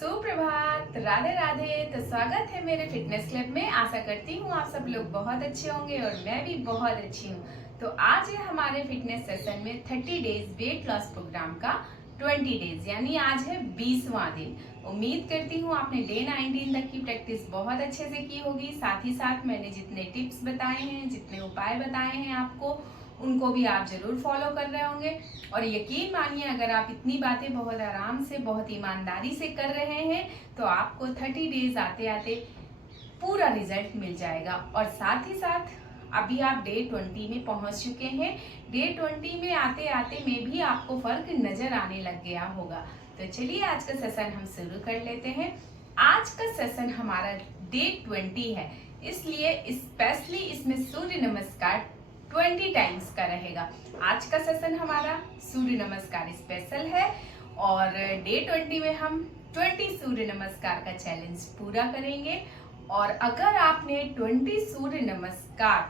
सुप्रभात, राधे राधे। तो स्वागत है मेरे फिटनेस क्लब में। आशा करती हूँ आप सब लोग बहुत अच्छे होंगे और मैं भी बहुत अच्छी हूँ। तो आज है हमारे फिटनेस सेशन में 30 डेज वेट लॉस प्रोग्राम का 20 डेज, यानी आज है 20वां दिन। उम्मीद करती हूँ आपने डे 19 तक की प्रैक्टिस बहुत अच्छे से की होगी। साथ ही साथ मैंने जितने टिप्स बताए हैं, जितने उपाय बताए हैं आपको, उनको भी आप जरूर फॉलो कर रहे होंगे। और यकीन मानिए, अगर आप इतनी बातें बहुत आराम से, बहुत ईमानदारी से कर रहे हैं तो आपको 30 डेज आते आते पूरा रिजल्ट मिल जाएगा। और साथ ही साथ अभी आप डे 20 में पहुंच चुके हैं। डे 20 में आते आते में भी आपको फर्क नजर आने लग गया होगा। तो चलिए आज का सेशन हम शुरू कर लेते हैं। आज का सेशन हमारा डे 20 है, इसलिए स्पेशली इसमें सूर्य नमस्कार 20 टाइम्स का रहेगा। आज का सेशन हमारा सूर्य नमस्कार स्पेशल है और डे 20 में हम 20 सूर्य नमस्कार का चैलेंज पूरा करेंगे। और अगर आपने 20 सूर्य नमस्कार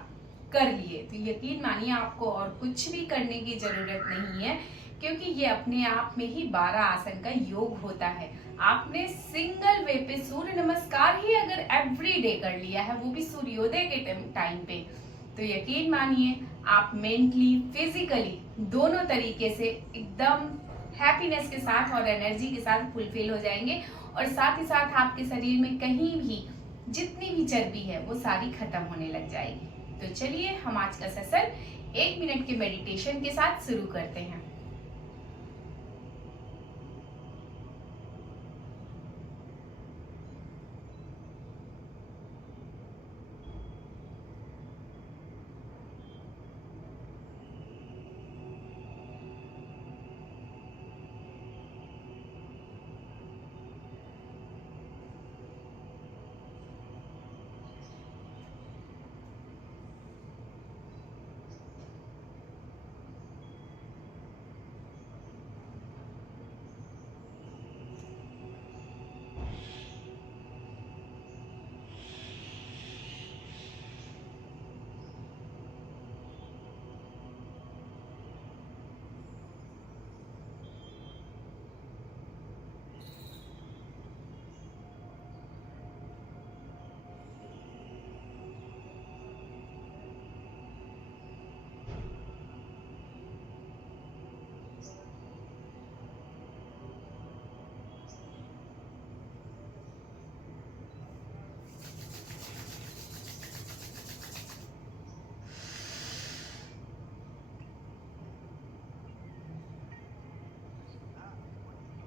कर लिए तो यकीन मानिए आपको और कुछ भी करने की जरूरत नहीं है, क्योंकि ये अपने आप में ही 12 आसन का योग होता है। आपने सिंगल वे पे सूर्य नमस्कार ही अगर एवरी डे कर लिया है, वो भी सूर्योदय के टाइम पे, तो यकीन मानिए आप मेंटली फिजिकली दोनों तरीके से एकदम हैप्पीनेस के साथ और एनर्जी के साथ फुलफिल हो जाएंगे। और साथ ही साथ आपके शरीर में कहीं भी जितनी भी चर्बी है वो सारी खत्म होने लग जाएगी। तो चलिए हम आज का सेशन 1 मिनट के मेडिटेशन के साथ शुरू करते हैं।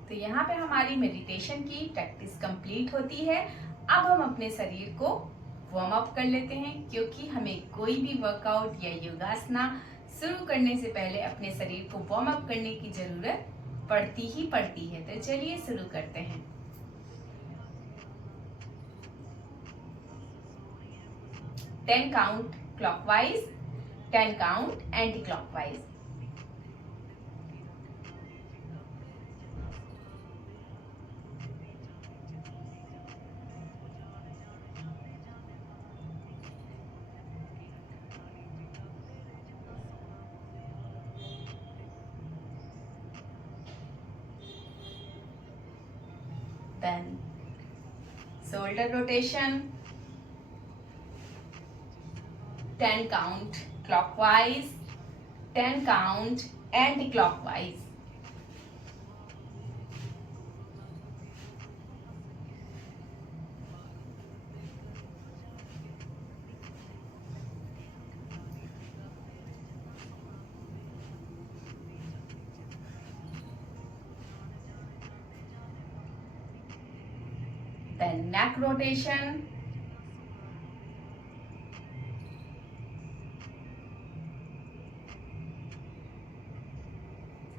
तो यहाँ पे हमारी मेडिटेशन की प्रैक्टिस कंप्लीट होती है। अब हम अपने शरीर को वार्म अप कर लेते हैं, क्योंकि हमें कोई भी वर्कआउट या योगासना शुरू करने से पहले अपने शरीर को वार्म अप करने की जरूरत पड़ती ही पड़ती है। तो चलिए शुरू करते हैं। 10 count clockwise, 10 count anti clockwise. Then shoulder rotation, 10 count clockwise, 10 count anti-clockwise. Then neck rotation,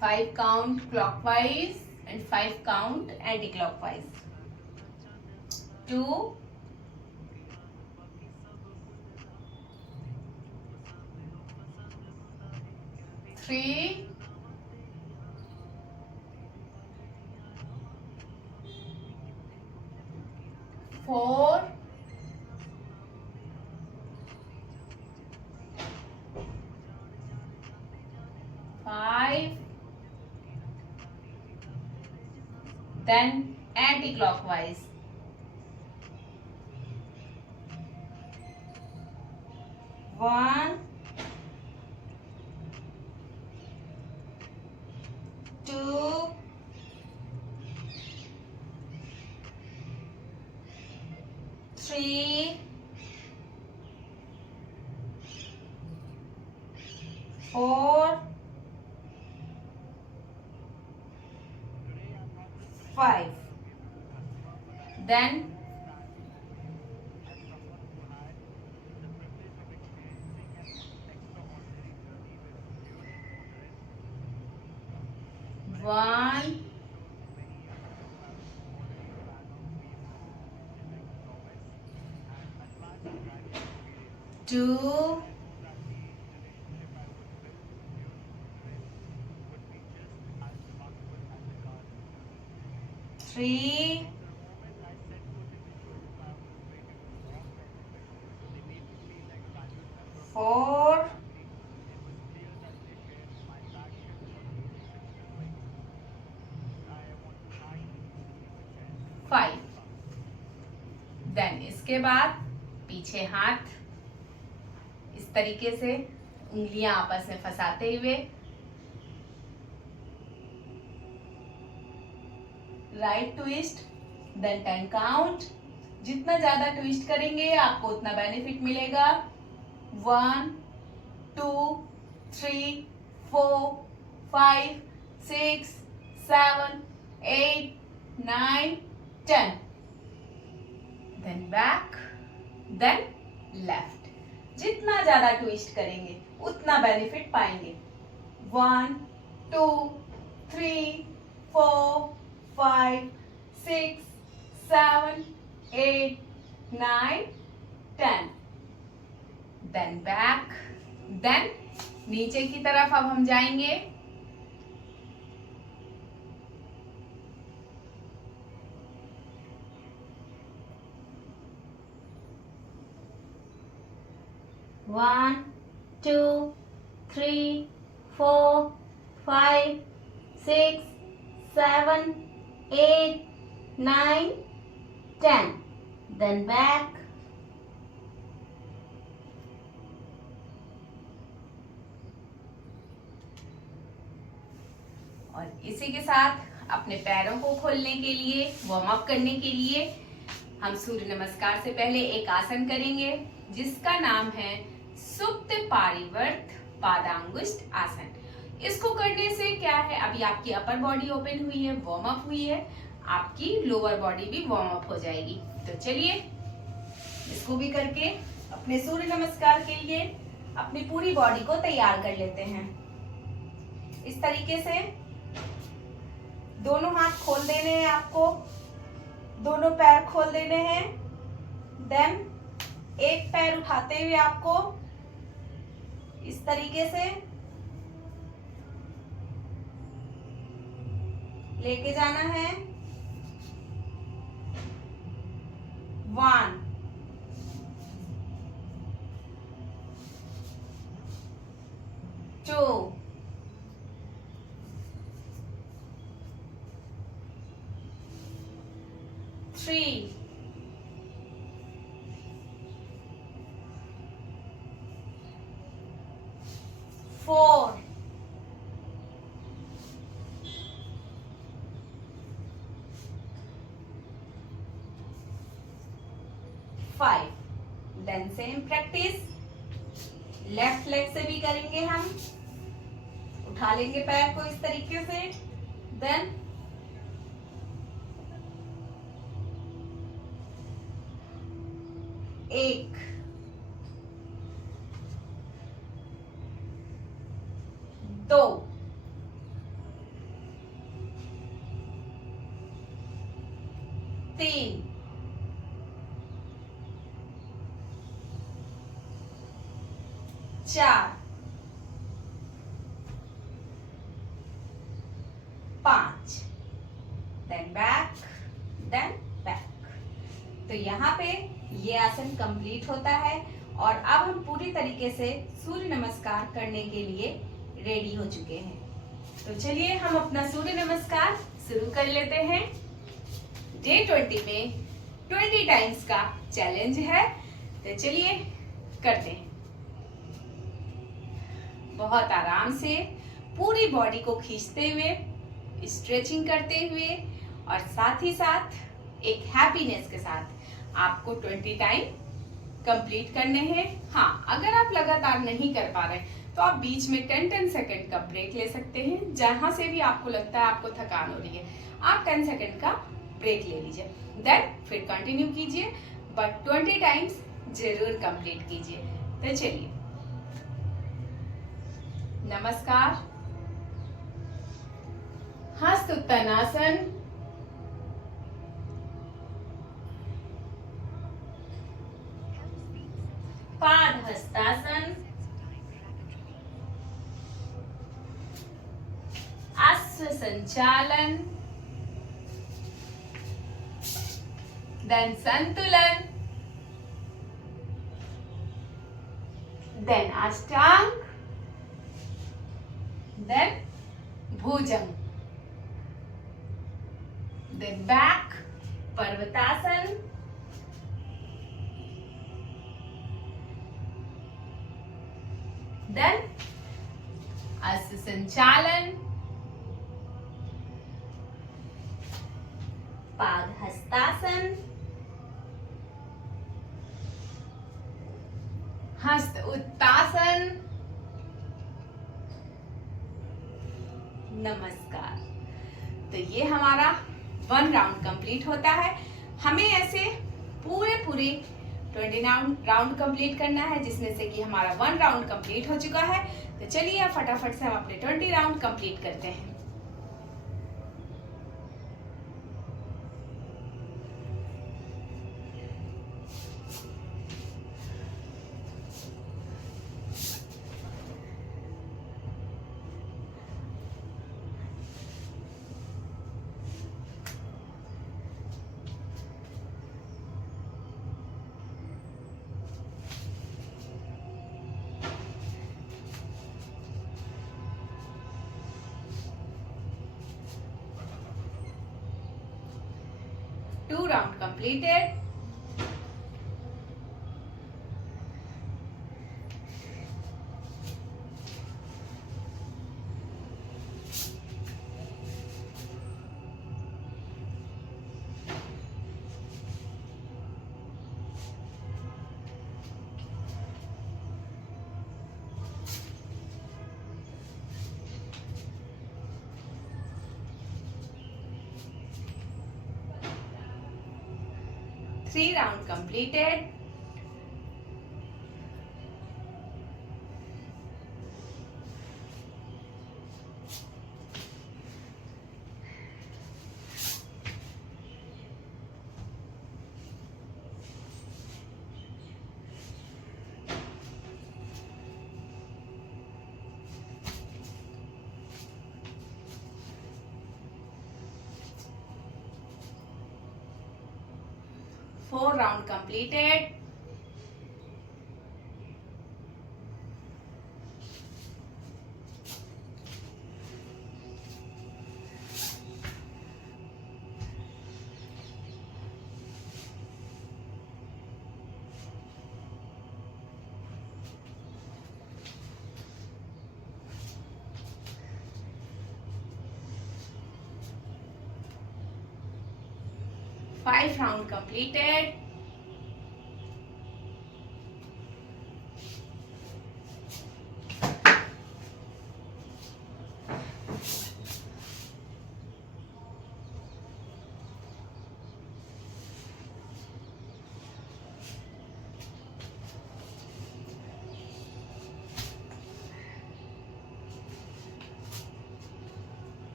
5 count clockwise and 5 count anti-clockwise. 2, 3, 4, 5, then anti clockwise, 1 2 3 4 5. Then 1 2 3 4 5. Then इसके बाद पीछे हाथ इस तरीके से उंगलियां आपस में फंसाते हुए राइट ट्विस्ट, देन 10 काउंट। जितना ज्यादा ट्विस्ट करेंगे आपको उतना बेनिफिट मिलेगा। 1 2 3 4 5 6 7 8 9 10. Then back, then left. जितना ज्यादा ट्विस्ट करेंगे उतना बेनिफिट पाएंगे। 1 2 3 4 5 6 7 8 9 10. देन बैक, देन नीचे की तरफ अब हम जाएंगे। One, 2 3 4 5 6 7 8 9 10. Then back, और इसी के साथ अपने पैरों को खोलने के लिए, वार्म अप करने के लिए हम सूर्य नमस्कार से पहले एक आसन करेंगे जिसका नाम है सुप्त पारिवर्त पादांगुष्ठ आसन। इसको करने से क्या है, अभी आपकी अपर बॉडी ओपन हुई है, वार्म अप हुई है, आपकी लोअर बॉडी भी वार्म अप हो जाएगी। तो चलिए इसको भी करके अपने सूर्य नमस्कार के लिए अपनी पूरी बॉडी को तैयार कर लेते हैं। इस तरीके से दोनों हाथ खोल देने हैं आपको, दोनों पैर खोल देने हैं। देन एक पैर उठाते हुए आपको इस तरीके से लेके जाना है। 1 2 3 4 5. Then same practice left leg से भी करेंगे हम। उठा लेंगे पैर को इस तरीके से। Then 1 2 3 4 5. Then back, then back. तो यहाँ पे ये आसन कंप्लीट होता है और अब हम पूरी तरीके से सूर्य नमस्कार करने के लिए रेडी हो चुके हैं। तो चलिए हम अपना सूर्य नमस्कार शुरू कर लेते हैं। डे 20 में 20 टाइम्स का चैलेंज है। तो चलिए करते हैं। बहुत आराम से पूरी बॉडी को खींचते हुए, स्ट्रेचिंग करते हुए और साथ ही साथ एक हैप्पीनेस के साथ आपको 20 टाइम कंप्लीट करने हैं। हाँ, अगर आप लगातार नहीं कर पा रहे तो आप बीच में 10-10 सेकंड का ब्रेक ले सकते हैं। जहां से भी आपको लगता है आपको थकान हो रही है, आप 10 सेकंड का ब्रेक ले लीजिए, देन फिर कंटिन्यू कीजिए, बट 20 टाइम्स जरूर कंप्लीट कीजिए। तो चलिए, नमस्कार, हस्त उत्तानासन, पाद हस्तासन, अश्व संचालन, देन संतुलन, देन अष्टांग, देन भुजंग, देन बैक पर्वतासन, देन अश्व संचालन, पाद हस्तासन, हस्त उत्तासन, नमस्कार। तो ये हमारा 1 राउंड कंप्लीट होता है। हमें ऐसे पूरे 20 राउंड कंप्लीट करना है, जिसमें से कि हमारा 1 राउंड कंप्लीट हो चुका है। तो चलिए अब फटाफट से हम अपने 20 राउंड कंप्लीट करते हैं। Two round completed. Three round completed. Four round completed. Five round completed.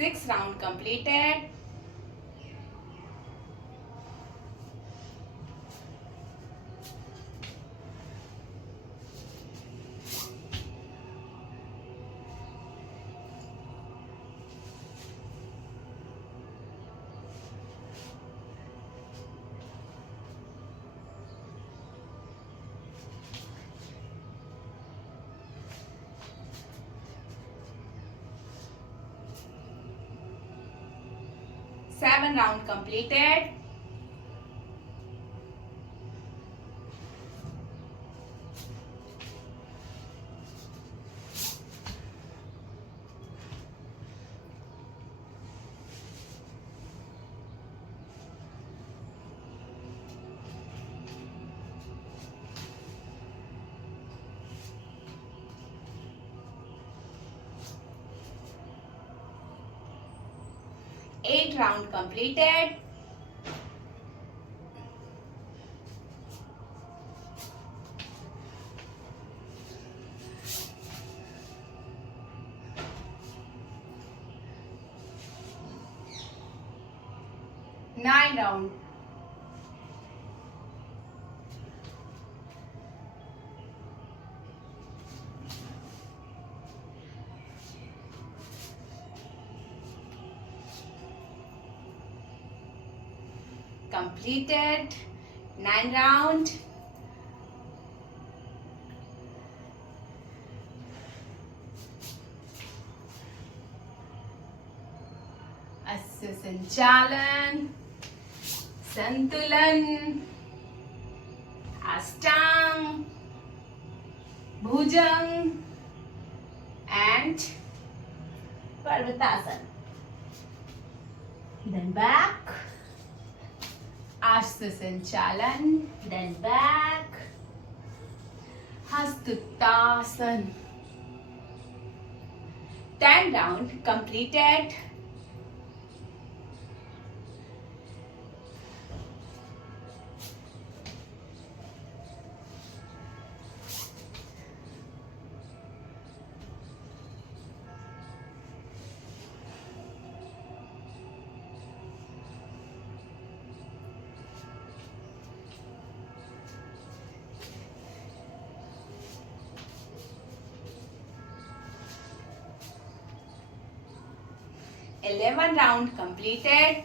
Six round completed. 7 round completed. Eight round completed. Nine round. Completed. 9 round. अस्य संचालन, संतुलन, अष्टांग, भुजंग and पर्वतासन. Then back. आश्व संचालन, then back. हस्तोत्तासन. 10 round completed. Eleven round completed.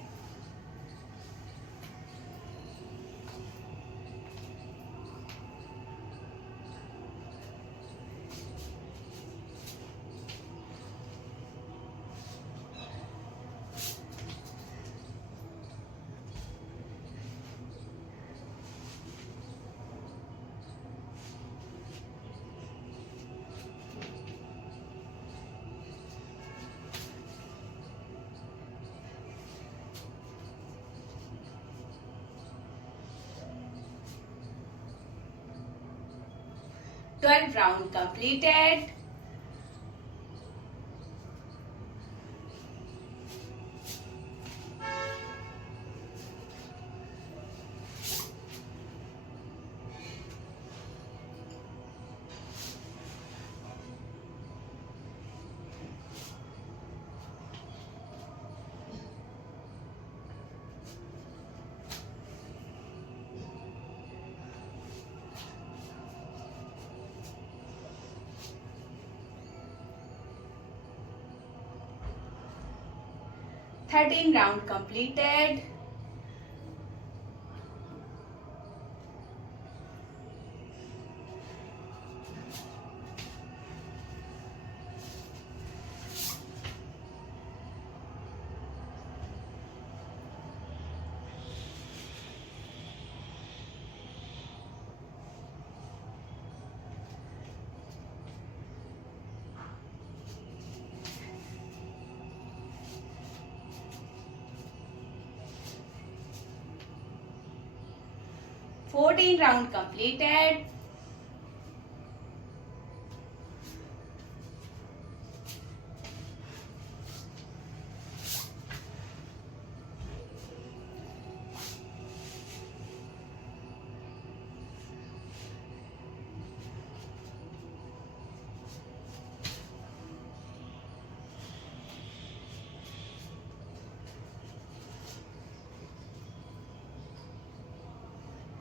Twelve round completed. Thirteen round completed. Fourteen round completed.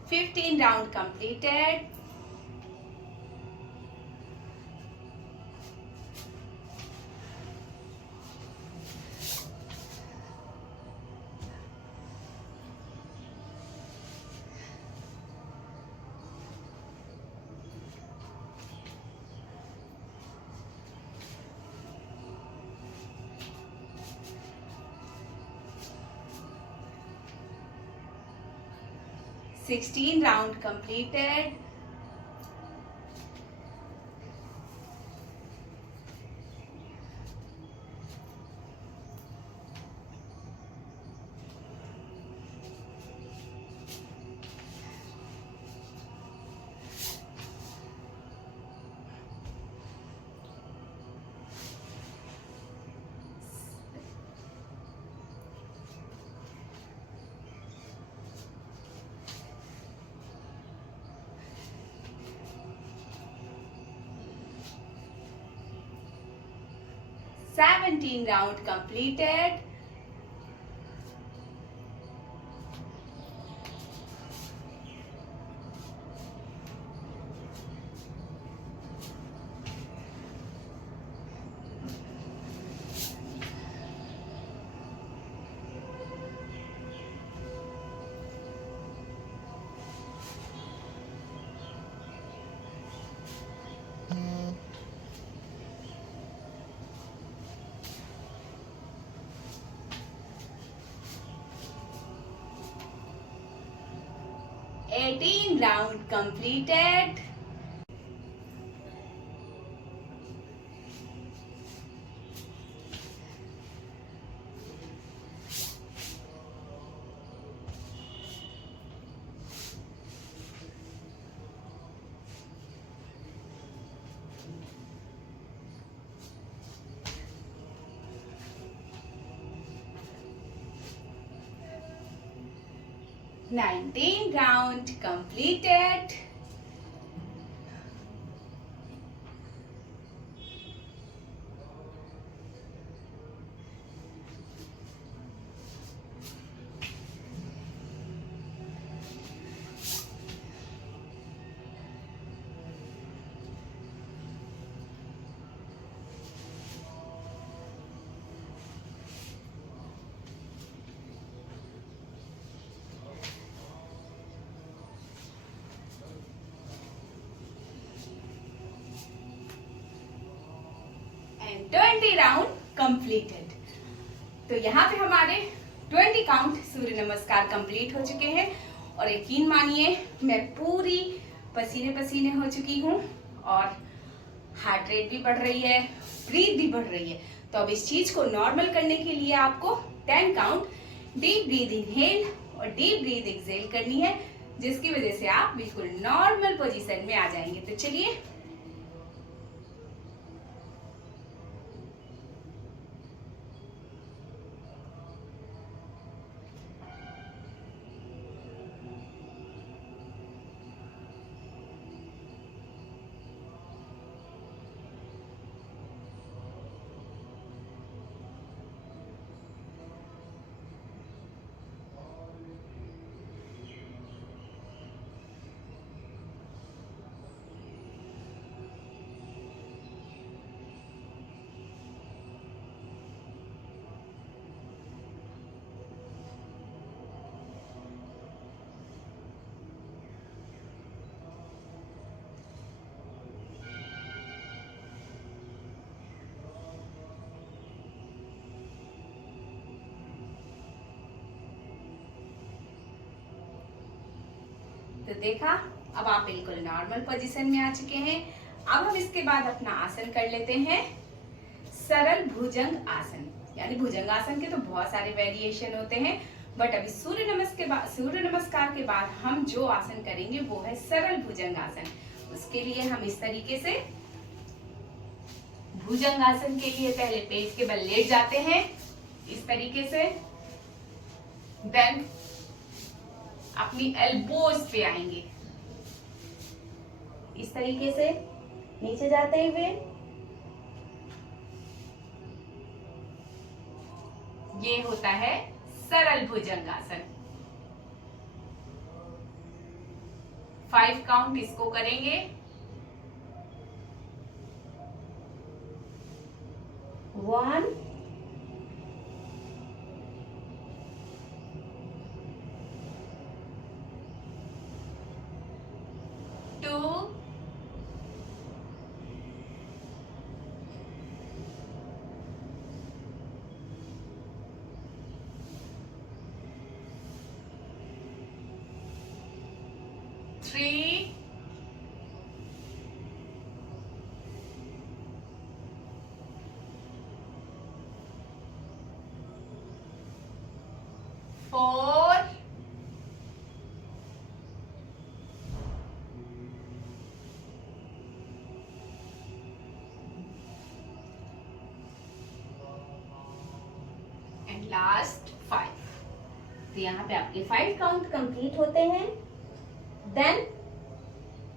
Fifteen round completed. 16 round completed. Seventeen round completed. Eighteen round completed. Nineteen round completed. And 20 round completed. तो यहाँ पे हमारे 20 count सूर्य नमस्कार complete हो चुके हैं और यकीन मानिए मैं पूरी पसीने पसीने हो चुकी हूँ और हार्ट रेट भी बढ़ रही है, ब्रीथ भी बढ़ रही है। तो अब इस चीज को नॉर्मल करने के लिए आपको 10 काउंट डीप ब्रीथ इनहेल और डीप ब्रीथ एक्सहेल करनी है, जिसकी वजह से आप बिल्कुल नॉर्मल पोजीशन में आ जाएंगे। तो चलिए तो देखा, अब आप बिल्कुल नॉर्मल पोजीशन में आ चुके हैं। अब हम इसके बाद अपना आसन कर लेते हैं, सरल भुजंग आसन। यानी भुजंग आसन के तो बहुत सारे वेरिएशन होते हैं, बट अभी सूर्य नमस्कार के बाद हम जो आसन करेंगे वो है सरल भुजंग आसन। उसके लिए हम इस तरीके से भुजंग आसन के लिए पहले पेट के बल लेट जाते हैं, इस तरीके से। देन अपनी एल्बोज पे आएंगे, इस तरीके से नीचे जाते हुए। ये होता है सरल भुजंगासन। 5 काउंट इसको करेंगे। 1 2 3 3, 4, 5 लास्ट 5। तो यहाँ पे आपके 5 काउंट कंप्लीट होते हैं। देन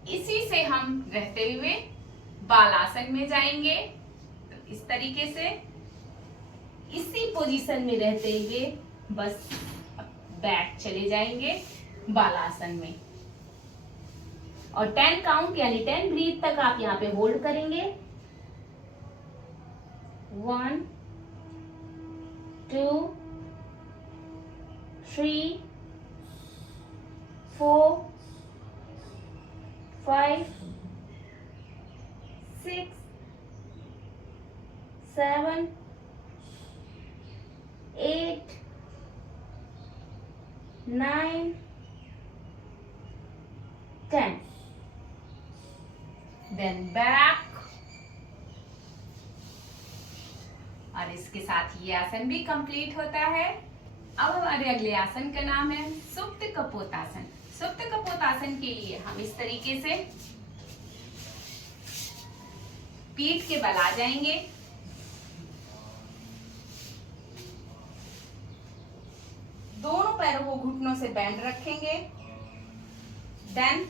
इसी से हम रहते हुए बालासन में जाएंगे। तो इस तरीके से इसी पोजीशन में रहते हुए बस बैक चले जाएंगे बालासन में, और 10 काउंट यानी 10 ब्रीथ तक आप यहाँ पे होल्ड करेंगे। 1, 2, 3, 4, 5, 6, 7, 8, 9, 10। Then back। और इसके साथ ये आसन भी कंप्लीट होता है। अब हमारे अगले आसन का नाम है सुप्त कपोतासन। सुप्त कपोतासन के लिए हम इस तरीके से पीठ के बल आ जाएंगे, दोनों पैरों को घुटनों से बैंड रखेंगे। देन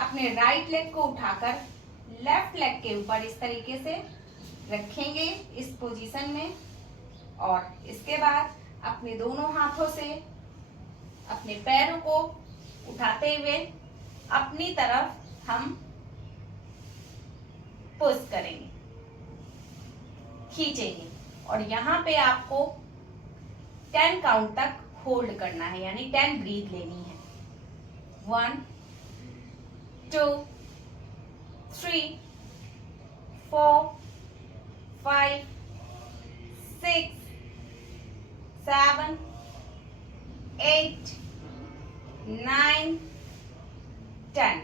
अपने राइट लेग को उठाकर लेफ्ट लेग के ऊपर इस तरीके से रखेंगे इस पोजीशन में, और इसके बाद अपने दोनों हाथों से अपने पैरों को उठाते हुए अपनी तरफ हम पुश करेंगे, खींचेंगे, और यहाँ पे आपको 10 काउंट तक होल्ड करना है, यानी 10 ब्रीथ लेनी है। 1, 2, 3, 4, 5, 6, 7, 8, 9, 10।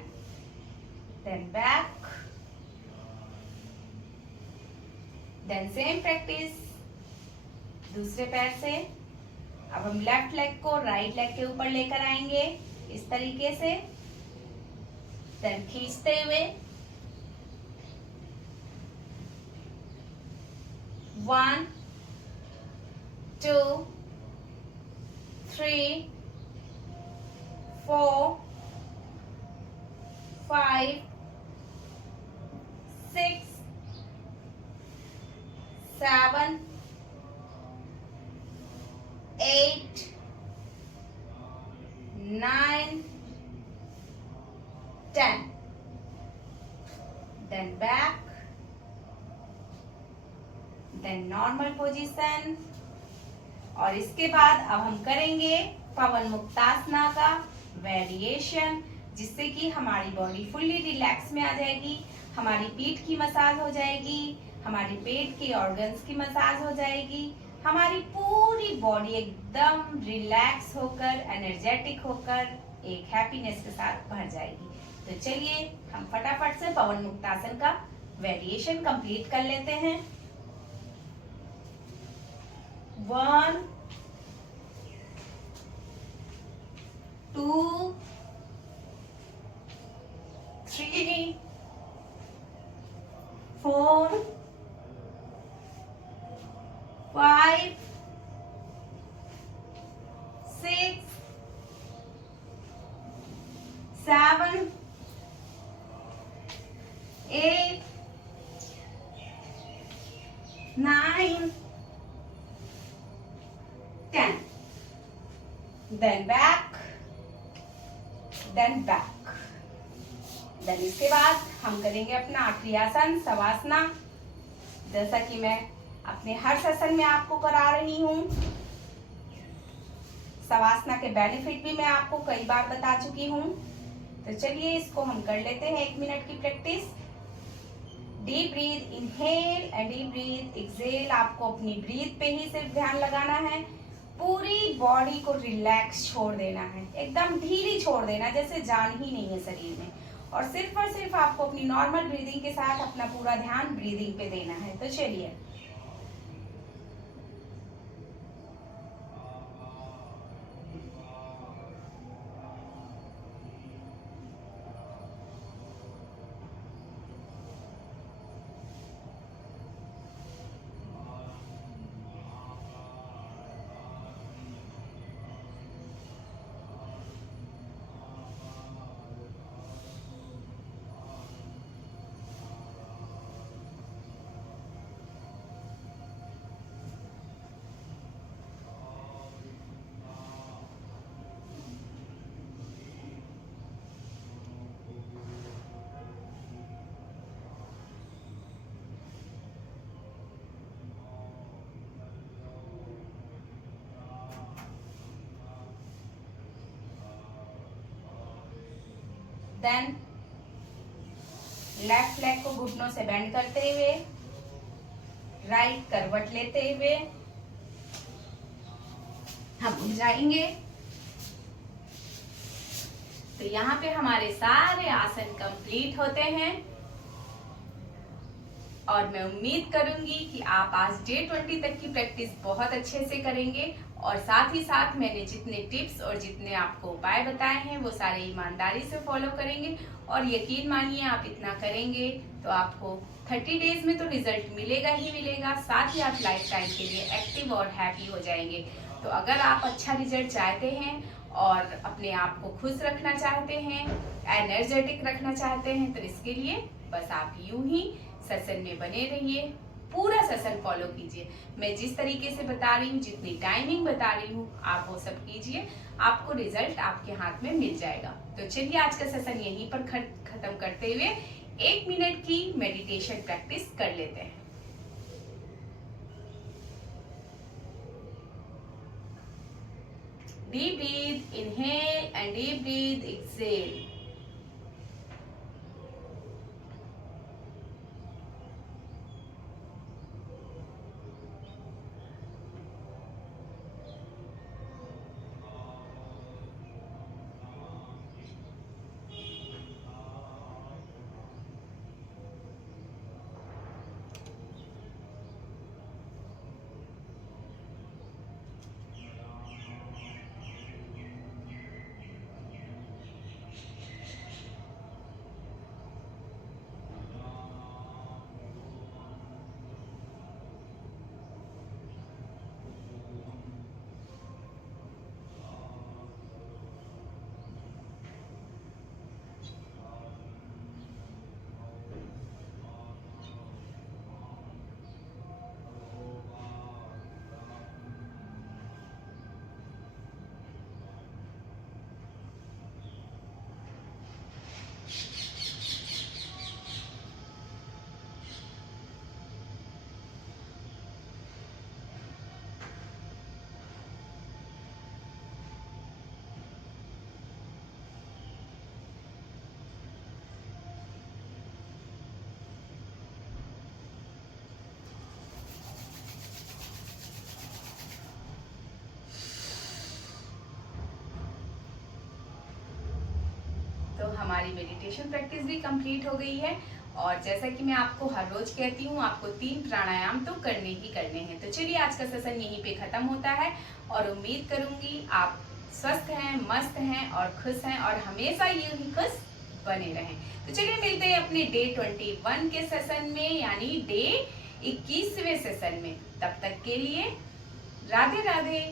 Then back. Then same practice दूसरे पैर से। अब हम लेफ्ट लेग को राइट लेग के ऊपर लेकर आएंगे इस तरीके से। देन खींचते हुए 1, 2, 3, 4, 5, 6, 7, 8, 9, 10। Then back. Then normal position। और इसके बाद अब हम करेंगे पवन मुक्तासना का वेरिएशन, जिससे कि हमारी बॉडी फुल्ली रिलैक्स में आ जाएगी, हमारी पीठ की मसाज हो जाएगी, हमारे पेट के ऑर्गन्स की मसाज हो जाएगी, हमारी पूरी बॉडी एकदम रिलैक्स होकर एनर्जेटिक होकर एक हैप्पीनेस के साथ भर जाएगी। तो चलिए हम फटाफट से पवन मुक्तासन का वेरिएशन कंप्लीट कर लेते हैं। 1, 2, 3, 4, 5, 6, 7, 8, 9, 10। Then back, then back। Then इसके बाद हम करेंगे अपना आखिरी आसन शवासना, जैसा कि मैं अपने हर सेशन में आपको करा रही हूँ। शवासना के बेनिफिट भी मैं आपको कई बार बता चुकी हूँ। तो चलिए इसको हम कर लेते हैं 1 मिनट की practice. Deep breath inhale and deep breath exhale. आपको अपनी ब्रीथ पे ही सिर्फ ध्यान लगाना है पूरी बॉडी को रिलैक्स छोड़ देना है, एकदम ढीली छोड़ देना, जैसे जान ही नहीं है शरीर में। और सिर्फ आपको अपनी नॉर्मल ब्रीदिंग के साथ अपना पूरा ध्यान ब्रीदिंग पे देना है। तो चलिए, देन लेफ्ट लेग को घुटनों से बेंड करते हुए राइट करवट लेते हुए हम उठ जाएंगे। तो यहाँ पे हमारे सारे आसन कंप्लीट होते हैं और मैं उम्मीद करूंगी कि आप आज डे 20 तक की प्रैक्टिस बहुत अच्छे से करेंगे और साथ ही साथ मैंने जितने टिप्स और जितने आपको उपाय बताए हैं वो सारे ईमानदारी से फॉलो करेंगे। और यकीन मानिए, आप इतना करेंगे तो आपको 30 डेज में तो रिजल्ट मिलेगा ही मिलेगा, साथ ही आप लाइफ टाइम के लिए एक्टिव और हैप्पी हो जाएंगे। तो अगर आप अच्छा रिजल्ट चाहते हैं और अपने आप को खुश रखना चाहते हैं, एनर्जेटिक रखना चाहते हैं, तो इसके लिए बस आप यूं ही सेशन में बने रहिए, पूरा सेशन फॉलो कीजिए। मैं जिस तरीके से बता रही हूँ, जितनी टाइमिंग बता रही हूँ, आप वो सब कीजिए, आपको रिजल्ट आपके हाथ में मिल जाएगा। तो चलिए, आज का सेशन यहीं पर खत्म करते हुए 1 मिनट की मेडिटेशन प्रैक्टिस कर लेते हैं। Deep breathe, inhale and deep breathe, exhale. तो हमारी मेडिटेशन प्रैक्टिस भी कंप्लीट हो गई है और जैसा कि मैं आपको हर रोज कहती हूँ, आपको 3 प्राणायाम तो करने ही करने हैं। तो चलिए, आज का सेशन यहीं पे खत्म होता है और उम्मीद करूंगी आप स्वस्थ हैं, मस्त हैं और खुश हैं और हमेशा यूं ही खुश बने रहें। तो चलिए, मिलते हैं अपने डे 21 के सेशन में, यानी डे 21वें सेशन में। तब तक के लिए राधे राधे।